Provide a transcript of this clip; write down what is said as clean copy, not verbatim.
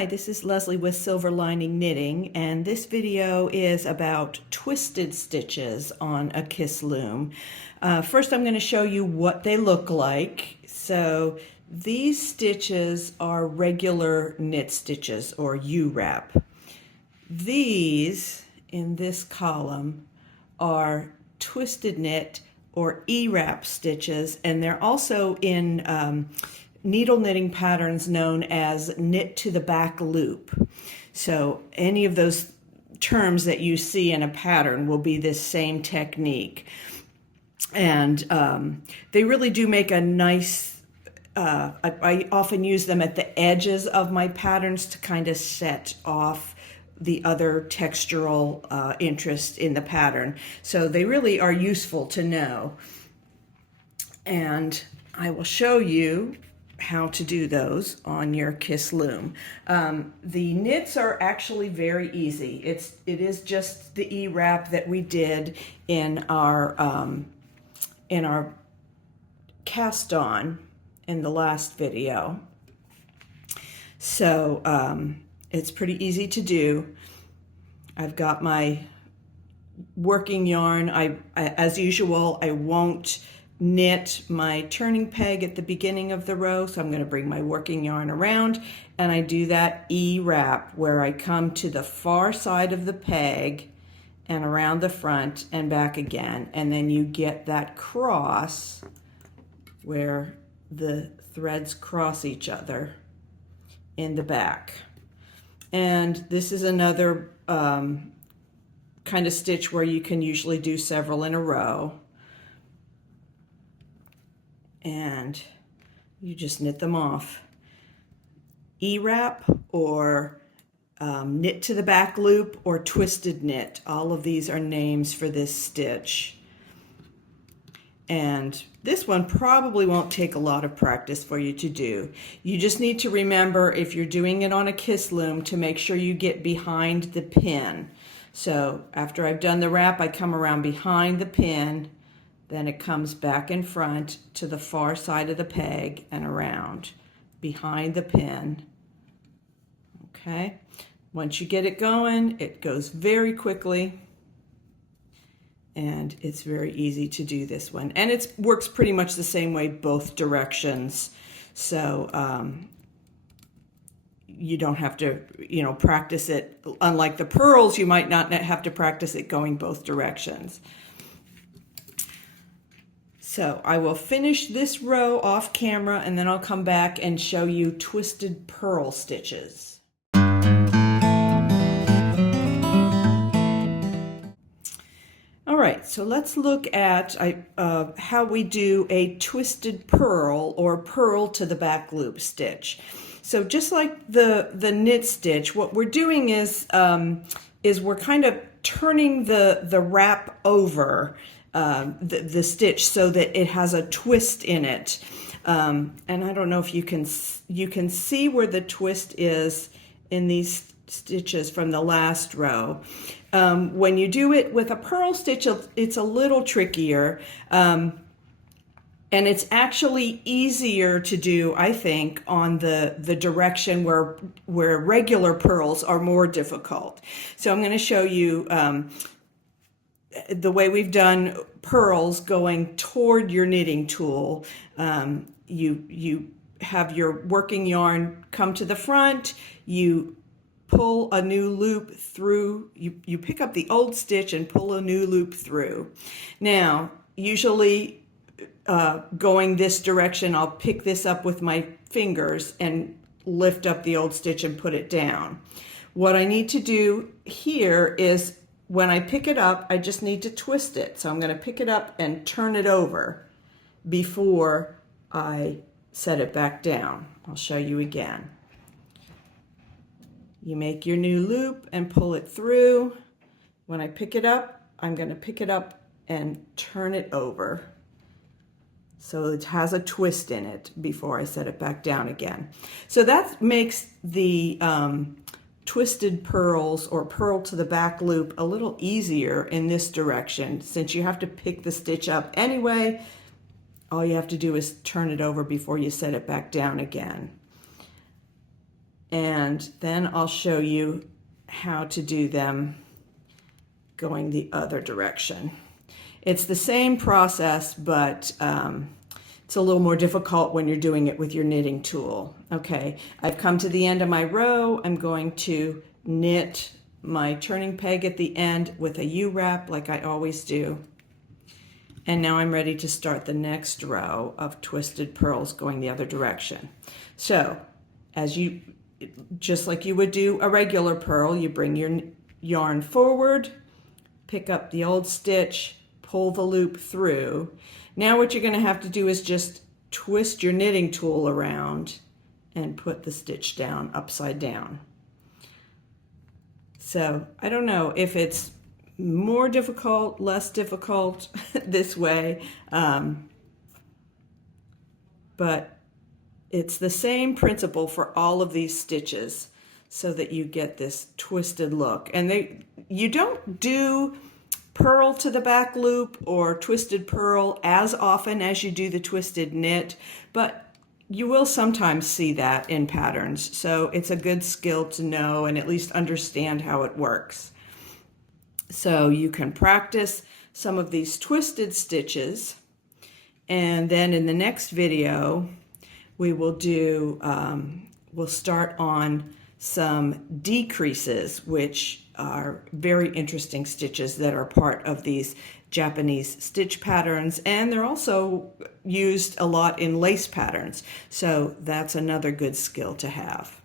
Hi, this is Leslie with Silver Lining Knitting, and this video is about twisted stitches on a Kiss loom. First, I'm going to show you what they look like. So these stitches are regular knit stitches or U-wrap. These in this column are twisted knit or E-wrap stitches, and they're also in needle knitting patterns known as knit to the back loop. So any of those terms that you see in a pattern will be this same technique. And they really do make a nice, I often use them at the edges of my patterns to kind of set off the other textural interest in the pattern. So they really are useful to know. And I will show you how to do those on your Kiss loom. The knits are actually very easy. It is just the E-wrap that we did in our cast on in the last video. So it's pretty easy to do. I've got my working yarn. As usual, I won't knit my turning peg at the beginning of the row, so I'm going to bring my working yarn around, and I do that E-wrap where I come to the far side of the peg and around the front and back again, and then you get that cross where the threads cross each other in the back. And this is another kind of stitch where you can usually do several in a row. And you just knit them off. E-wrap or knit to the back loop or twisted knit. All of these are names for this stitch. And this one probably won't take a lot of practice for you to do. You just need to remember, if you're doing it on a Kiss loom, to make sure you get behind the pin. So after I've done the wrap, I come around behind the pin. Then it comes back in front to the far side of the peg and around behind the pin. Okay, once you get it going, it goes very quickly, and it's very easy to do this one. And it works pretty much the same way both directions. So you don't have to, practice it. Unlike the purls, you might not have to practice it going both directions. So I will finish this row off camera, and then I'll come back and show you twisted purl stitches. All right, so let's look at how we do a twisted purl or purl to the back loop stitch. So just like the knit stitch, what we're doing is we're kind of turning the wrap over the stitch so that it has a twist in it. And I don't know if you can see where the twist is in these stitches from the last row. When you do it with a purl stitch, it's a little trickier. And it's actually easier to do, I think, on the direction where regular purls are more difficult. So I'm going to show you the way we've done purls going toward your knitting tool. You have your working yarn come to the front, you pull a new loop through, you pick up the old stitch and pull a new loop through. Now, usually going this direction, I'll pick this up with my fingers and lift up the old stitch and put it down. What I need to do here is, when I pick it up, I just need to twist it. So I'm going to pick it up and turn it over before I set it back down. I'll show you again. You make your new loop and pull it through. When I pick it up, I'm going to pick it up and turn it over so it has a twist in it before I set it back down again. So that makes the twisted purls or purl to the back loop a little easier in this direction. Since you have to pick the stitch up anyway, all you have to do is turn it over before you set it back down again. and then I'll show you how to do them going the other direction. It's the same process, but it's a little more difficult when you're doing it with your knitting tool. Okay, I've come to the end of my row. I'm going to knit my turning peg at the end with a U-wrap like I always do. And now I'm ready to start the next row of twisted purls going the other direction. So, just like you would do a regular purl, you bring your yarn forward, pick up the old stitch, pull the loop through. Now what you're going to have to do is just twist your knitting tool around and put the stitch down upside down. So I don't know if it's more difficult, less difficult this way, but it's the same principle for all of these stitches so that you get this twisted look. And you don't do purl to the back loop or twisted purl as often as you do the twisted knit, but you will sometimes see that in patterns. So it's a good skill to know and at least understand how it works. So you can practice some of these twisted stitches, and then in the next video we will do, we'll start on some decreases, which are very interesting stitches that are part of these Japanese stitch patterns, and they're also used a lot in lace patterns. So that's another good skill to have.